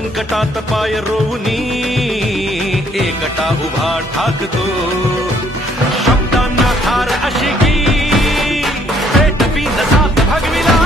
संकटात पाय रोवनी एकटा उभा ठाकतो शब्दांना थार अशी की पेटवी साथ भगविला